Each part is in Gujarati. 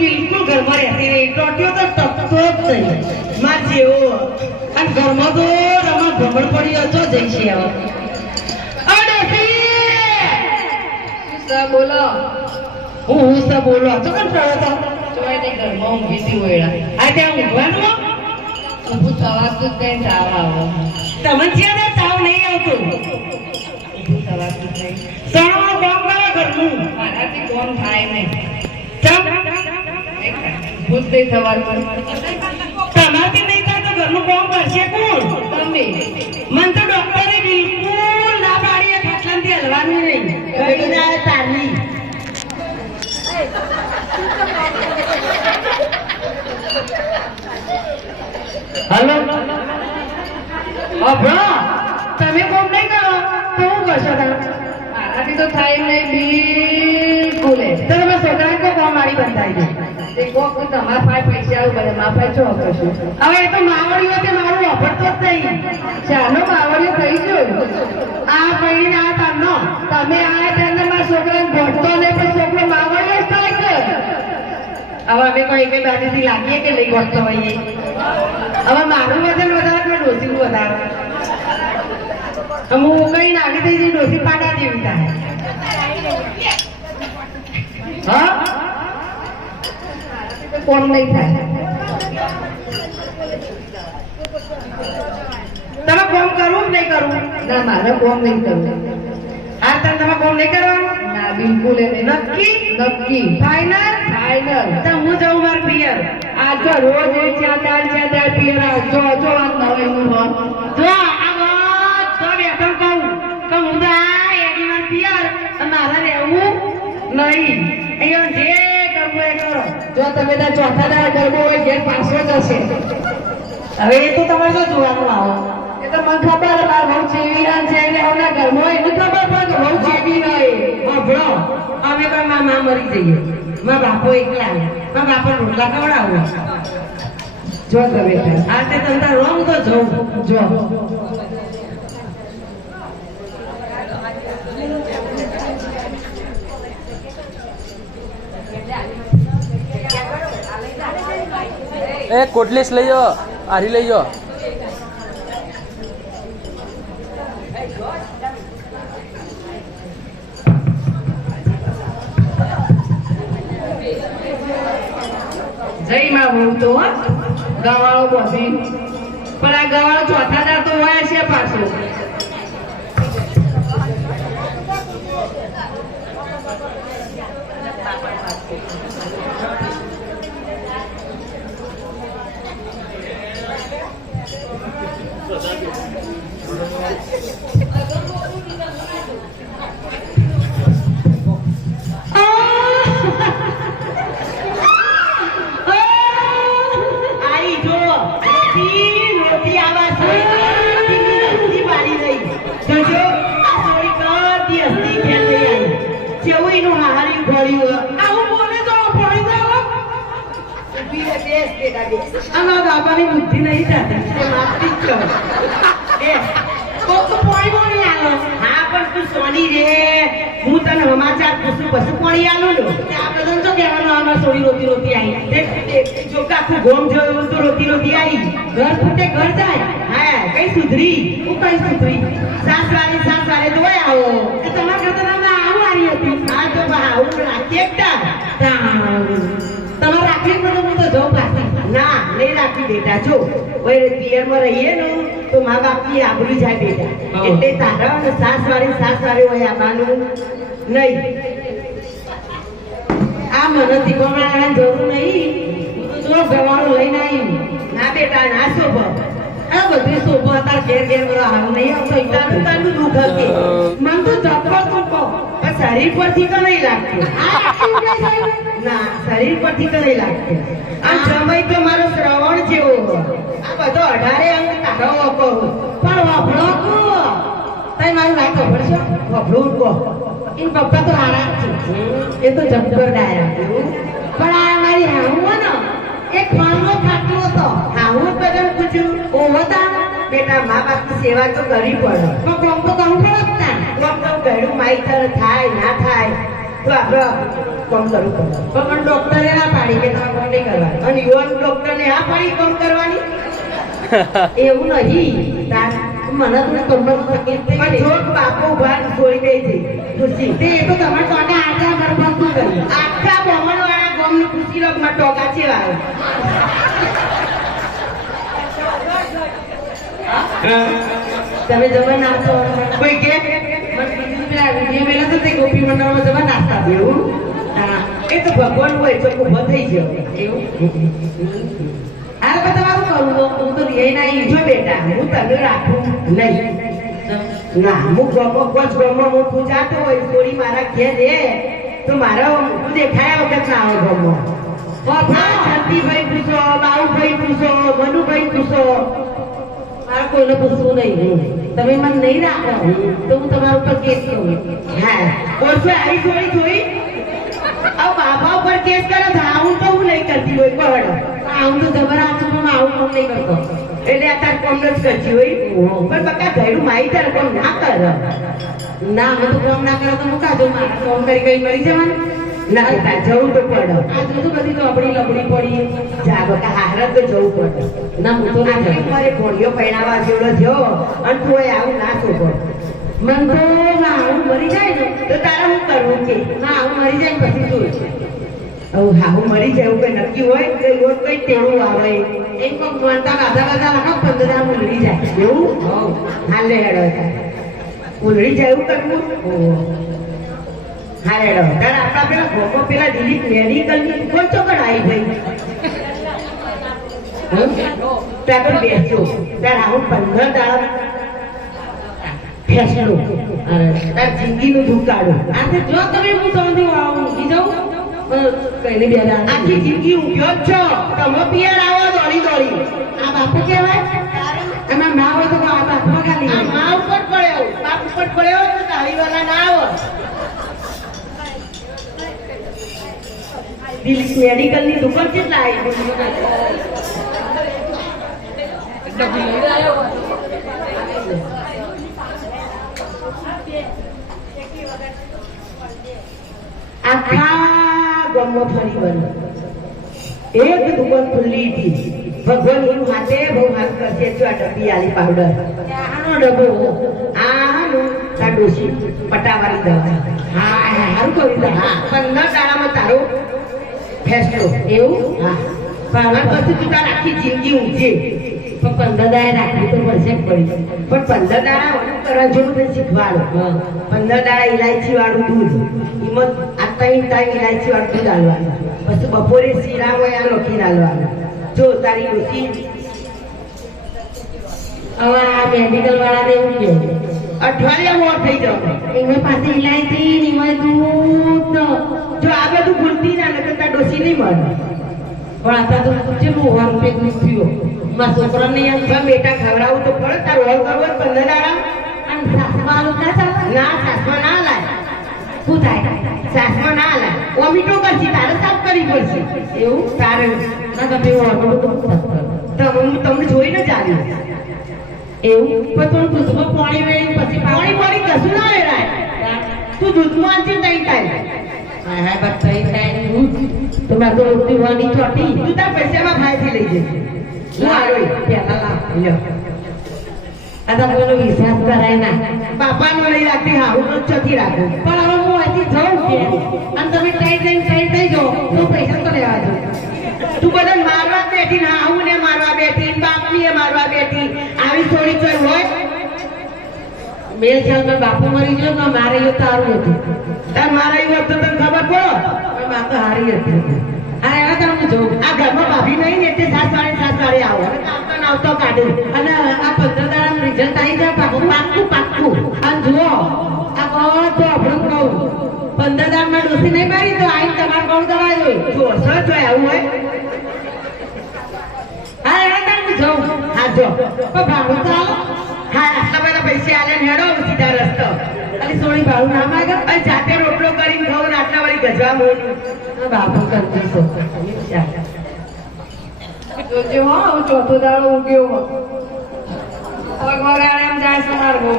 બિલકુલ ઘરમાં રહેતી નહીં ટોટિયો તો ટપતો જ નહીં માં જેવો અને ઘરમાં તો રમા ભમણ પડી હતો જઈ છે બોલો હું સા બોલો તો કોણ પડો તો જોઈ તે ઘરમાં ઊંઘી હતી ઓયડા આ ત્યાં ઊંઘવાનું ઊભું થવાતું કઈ તાવ આવો તમને છે ને તાવ નહીં આવતું ઊભું થવાતું નહીં સણો કામ કરે ઘરનું મારાથી કોણ થાય નહીં ભૂત નહીં થવાનું તમારથી નહીં થાય તો ઘરનું કામ કરશે કોણ તમે મને તો ડોક્ટરે બિલકુલ ના પાડીએ ખાટલાથી હલવાનું નહીં કરીને આવે તારની હલો તમે કોમ નહીં કરો તો હું કરશો મારાથી તો થાય નહીં બિલકુલ તો તમે છોકરા કો કોમ મારી બંધાઈ દે તમારા પાસે પૈસા આવું બને મા પાસે શું કરશું હવે એ તો માવડીઓ તે મારું અભડતો જ નહીં ચાનો માવડીઓ થઈ ગયો આ પૈણી આ તારનો તમે આ તેને મારા છોકરાને ભણતો ને પણ છોકરો માવડીઓ જ થાય કે હવે અમે કોઈ કઈ બાજુથી લાગીએ કે લઈ ભણતો હોઈએ હવે મારું વજન વધારે કે ડોસીનું વધારે હું કઈ નાખી દઈ જઈ ડોસી પાડા જેવી થાય હા કોણ નહીં થાય તમે કોમ કરવું નહીં કરવું ના મારે કોમ નહીં કરવું આ તમે કોમ નહીં કરવાનું ના બિલકુલ નક્કી નક્કી ફાઈનલ ફાઈનલ તો હું જાઉં માર પિયર આ તો રોજ ચાદાર પિયર જો જો વાત ન હોય હું જો આ તો બેઠો કહું કે હું તો આ એડીમાં પિયર મારા રહેવું નહીં અહીંયા જે કરવું એ કરો જો તમે ત્યાં ચોથા દાડા ગરબો હોય ઘેર પાછો જ હશે હવે એ તો તમારે શું જોવાનું આવો એ તો મને ખબર માર બહુ ચેવી છે એટલે હમણાં ઘરમાં હોય એને ખબર પણ બહુ ચેવી નહીં ભણો અમે પણ મા મરી જઈએ મા બાપો એકલા મા બાપા રોટલા ખવડાવો જો તમે આ તે તમે રોંગ તો જો જો એ કોટલીસ લઈ જાઓ આરી લઈ જાઓ જય માં હું તો ગવાળો બોધી પણ આ ગવાળો ચોથા દાર તો હોય છે પાછો બાપાની બુદ્ધિ નહીં થતી હા પણ તું સોની રે હું તને સમાચાર પૂછું પછી કોણી આલું લો આ બધા શું કહેવાનું આમાં સોની રોતી રોતી આવી જો આખું ગોમ જોયું તો રોતી રોતી આવી ઘર ફૂટે ઘર જાય હા કઈ સુધરી હું કઈ સુધરી સાસ વારે જોઈ આવો તમારા કરતા આવું આવી હતી હા તો આવું રાખીએ તમારે રાખી બધું હું તો જઉં પાછી ના નહીં રાખી બેટા જો પિયરમાં રહીએ ને તો મા બાપની આબરૂ જાય બેટા એટલે તારા અને સાસ વાળી હોય આવવાનું નહીં આ મને શીખવાડવાની જરૂર નહીં જો ગવાનું લઈને આવી ના બેટા ના શોભો આ બધી શોભો અત્યારે ઘેર આવું નહીં આવતો તારું દુઃખ હશે મને તો જબ્બર તું કહો શરીર પરથી તો નહીં લાગતું ના શરીર પરથી તો નહીં લાગતું આ સમય તો મારો શ્રવણ જેવો આ બધો 18 અંગ તારો કહું પણ વફળો કો તઈ મારું વાત વફળશો વફળું કો એન પપ્પા તો હારા છે એ તો જબ્બર ડાયા પણ આ મારી હાહુ હો ને એક ખાનો ખાટલો હતો. હાહુ જ બધાને પૂછ્યું ઓહો તા બેટા મા બાપની સેવા તો કરવી પડે. પણ કોમ તો કરવું પડે જ તા. કોમ તો ઘરનું માઈતર થાય ના થાય તો આપણે કોમ કરવું પડે. પણ ડોક્ટરે ના પાડી કે તમે કોમ નહીં કરવાનું. અને યુવાન ડોક્ટરને આ પાડી કોમ કરવાની એવું નહીં. મને તો કંબર પણ જો બાપો ઉભા છોડી દે છે ખુશી તે તો તમારે ટોકા આખા બરબાદ ન કરી આખા બોમણ વાળા ગોમની ખુશી રોગમાં ટોકા છે વાળો તમે જવા નાખો કોઈ કે પેલા વિડીયો મેલા તો તે ગોપી મંડળમાં જવા નાખતા એવું હા એ તો ભગવાન હોય તો ઉભો થઈ ગયો એવું આ લોકો તમારું કરું હું તો રિયાઈ ના જો બેટા હું તને રાખું નહીં ના હું ગમો કોચ ગમો હું પૂજાતો હોય થોડી મારા ઘેર દે તો મારો તું દેખાયા વખત ના આવો ગમો શાંતિભાઈ પૂછો બાઉભાઈ પૂછો મનુભાઈ પૂછો મારે કોઈને પૂછવું નહીં તમે મને નહીં રાખો તો હું તમારા ઉપર કેસ કરું હા ઓછો આવી થોડી જોઈ બાપા ઉપર કેસ કરે આવું તો હું નહીં કરતી હોય પણ આવું તો જબર આવું પણ આવું કોમ નહીં કરતો એટલે અત્યારે કોમ જ કરતી હોય પણ બકા ઘરનું માઈ તારે કોમ ના કર ના હું તો કોમ ના કરે તો હું કાઢો મારે કોમ કરી કઈ મરી જવાનું ના બેટા જવું તો પડે આ તો બધી લબડી પડી જા બકા હાર તો જવું પડે ના હું તો ના મારે ઘોડીઓ પહેરાવા જેવડો થયો અને તું આવું ના શોભો મન તો ના હું મરી જાય ને તો તારે હું કરવું કે ના હું મરી જાય પછી જોઈ હા હું મરી જાય એવું કઈ નક્કી હોય તો રોજ કઈ ટેવું આવે એક મનતા ગાધા લાખો 15 ઉલડી જાય એવું હા લે હેડો ઉલડી જાય એવું કરવું હા હેડો તારે આપણા પેલા ગોમો પેલા દિલીપ મેડિકલની કોઈ ચોકડ આવી ભાઈ ત્યાં બેસ્યો ત્યારે હું 15 દાડા ફેસલો તાર જિંદગીનું દુઃખ કાઢો આ જો તમે હું સમજી ઊંઘી જાઉં કઈને બે આખી જિંદગી ઊંઘ્યો જ છો તમે પિયર આવો દોડી આ બાપુ કહેવાય એમાં મા હોય તો આ બાપમાં ખાલી આ મા ઉપર પડ્યો બાપ ઉપર પડ્યો તો તાળીવાલા ના આવો દિલીપ મેડિકલની દુકાન કેટલા આખા ગામમાં ફરી વળ્યો એક દુકાન ખુલ્લી હતી ભગવાન એનું હાથે બહુ હાથ કરશે જો આ ડબ્બી આલી પાવડર આનો ડબ્બો આનું ડોશી પટાવાળી દવા હા સારું કરી દે હા 15 દાડામાં તારો ફેસલો એવું હા પણ પછી તું તાર આખી જિંદગી ઊંઘે પણ 15 દાડા રાખવી તો પડશે પડી પણ 15 દાડા ઓલું કરવા જેવું તો શીખવાડો 15 દાડા ઇલાયચી વાળું દૂધ એમાં આ ટાઈમ ઇલાયચી વાળું દૂધ આલવાનું પછી બપોરે શીરા હોય આ લખીને આલવાનું જો તારી ડોસી હવે આ મેડિકલ વાળાને એવું કહે અઠવાડિયા મોર થઈ જાવ એમાં પાસે ઇલાયચી એમાં દૂધ જો આ બધું ભૂલતી ના નકર તાર ડોસી નહીં મળે પણ અત્યારે તો કેટલું ₹1 દૂધ થયો મારા છોકરા ને બેટા ખવડાવું તો પડે તાર હોલ કરવો 15 દાડા અને સાસમાં ના ચાલે ના સાસમાં ના લાય શું થાય સાસમાં ના લાય ઓમિટો કરશી તારે સાફ કરવી પડશે એવું તારે ના તમે હું તમને જોઈને ચાલ્યું એવું પણ તું દૂધમાં પાણી વેળી પછી પાણી કશું ના વેરાય તું દૂધમાં આંચી નહીં થાય હા બસ થઈ થાય દૂધ તો મારે તો રોટલી વાની ચોટી તું તાર પૈસામાં ભાઈથી લઈ જજે વિશ્વાસ કરાય ના બાપાનો લઈ રાખતી હા હું ચોથી રાખું પણ હવે હું અહીંથી જઉં કે અને તમે ટાઈટ થઈ જાઓ તો પૈસા તો લેવા દો તું બધા મારવા બેઠી ના હું ને મારવા બેઠી બાપની એ મારવા બેઠી આવી થોડી ચોઈ હોય મેલ ચાલ મેં બાપુ મરી ગયો ને મારે એ તારું હતું તાર મારા એ વખત તને ખબર પડો મા તો હારી હતી આ એવા તો હું જોઉં આ ઘરમાં ભાભી નહીં ને એટલે સાત વાળે આવો આવતો કાઢું અને આ 15 દાડાનું રિઝલ્ટ આવી જાય પાક્કું અને જુઓ આ કહો તો આપણું કહું 15 દાડામાં ડોસી નહીં મારી તો આઈને તમારે કહું દવા જોઈ જો સર જો આવું હોય હા એવા તો હું જોઉં હા જો ભાડું તો હા આટલા બધા પૈસા આલે હેડો સીધા રસ્તો અને થોડી ભાડું ના માંગે જાતે રોટલો કરીને ખાવ આટલા વાળી ગજવા મોટું બાપુ કરતી જોજો હો હું ચોથો દાડો ઉગ્યો હો પગ વગાડે એમ જાય છે માર બહુ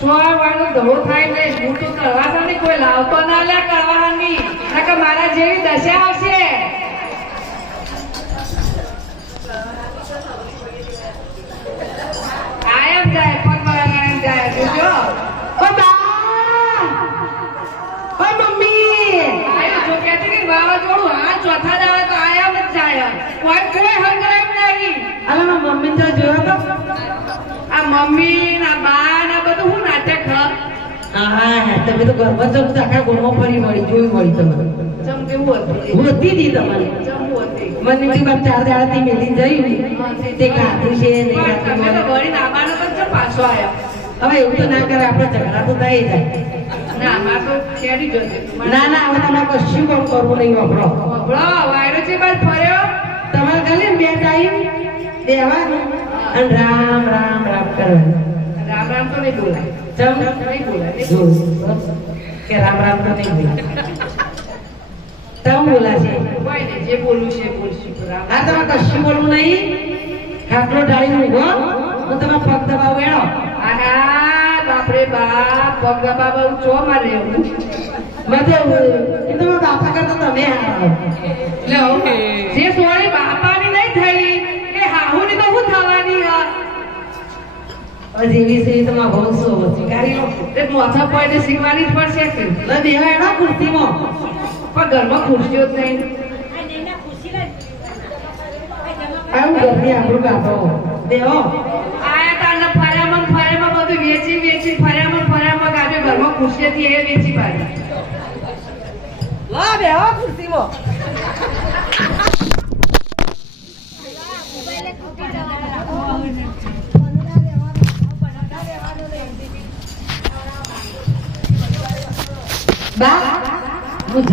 ચોર વાળો ધડો થાય ને હું તો કરવા ને કોઈ લાવતો ના લે કરવાની નકર મારા જેવી દશા આવશે આયમ જાય પગ વગાડે એમ જાય જોજો ઓ બા ઓ મમ્મી આયો જો કહેતી કે વાવાઝોડું આ ચોથા દાડે તો આયા મત જાય કોઈ હંગરામ નહીં અલા મમ્મી તો જોયો તો આ મમ્મી ના બા ના બધું હું નાટક હા તમે તો ગર્ભ જમ આખા ગુણમાં ફરી મળી જોઈ મળી તમારે જમ કેવું હતું હોતી હતી તમારે જમ હોતી મને કે બાપ 4 દાડાથી મેલી જઈ તે કાઢી છે ને તમે તો વળી નાબાનો પણ જો પાછો આવ્યો હવે એવું તો ના કરે આપણે ઝઘડા તો થઈ જાય ના માર તો છેડી જશે ના ના હવે તમારે કશું પણ કરવું નહીં વાપરો વાયરો છે બાદ ફર્યો તમારે ગલે બે ટાઈમ દેવાનું અને રામ રામ રામ કરવાનું રામ રામ તો નહીં બોલાય જમ નહીં બોલાય કે રામ રામ તો નહીં બોલાય તમ બોલા છે કોઈ ને જે બોલું છે બોલશું રામ આ તમારે કશું બોલવું નહીં ખાટલો ઢાળી ઊભો હું તમે પગ દબાવ વેણો આહા બાપરે બાપ પગ દબાવ ચો મારે એવું મતે એ તો બાપા કરતા તમે આવો લો જે સોળી બાપાની નહીં થઈ કે હાહુની તો હું થવાની હા જેવી છે તમાર બહુ સો શીખારી લો એ મોથા પડે શીખવાની જ પડશે કે ન દેવા એનો ખુરશીમાં પણ ઘરમાં ખુરશીઓ જ નહીં આવું ઘરની આપણું કાપો દેવો આયા તારના ફર્યામાં બધું વેચી ફર્યામાં ગાડે ઘરમાં ખુરશીથી એ વેચી પાડી લા બેહો ખુરશીમાં બા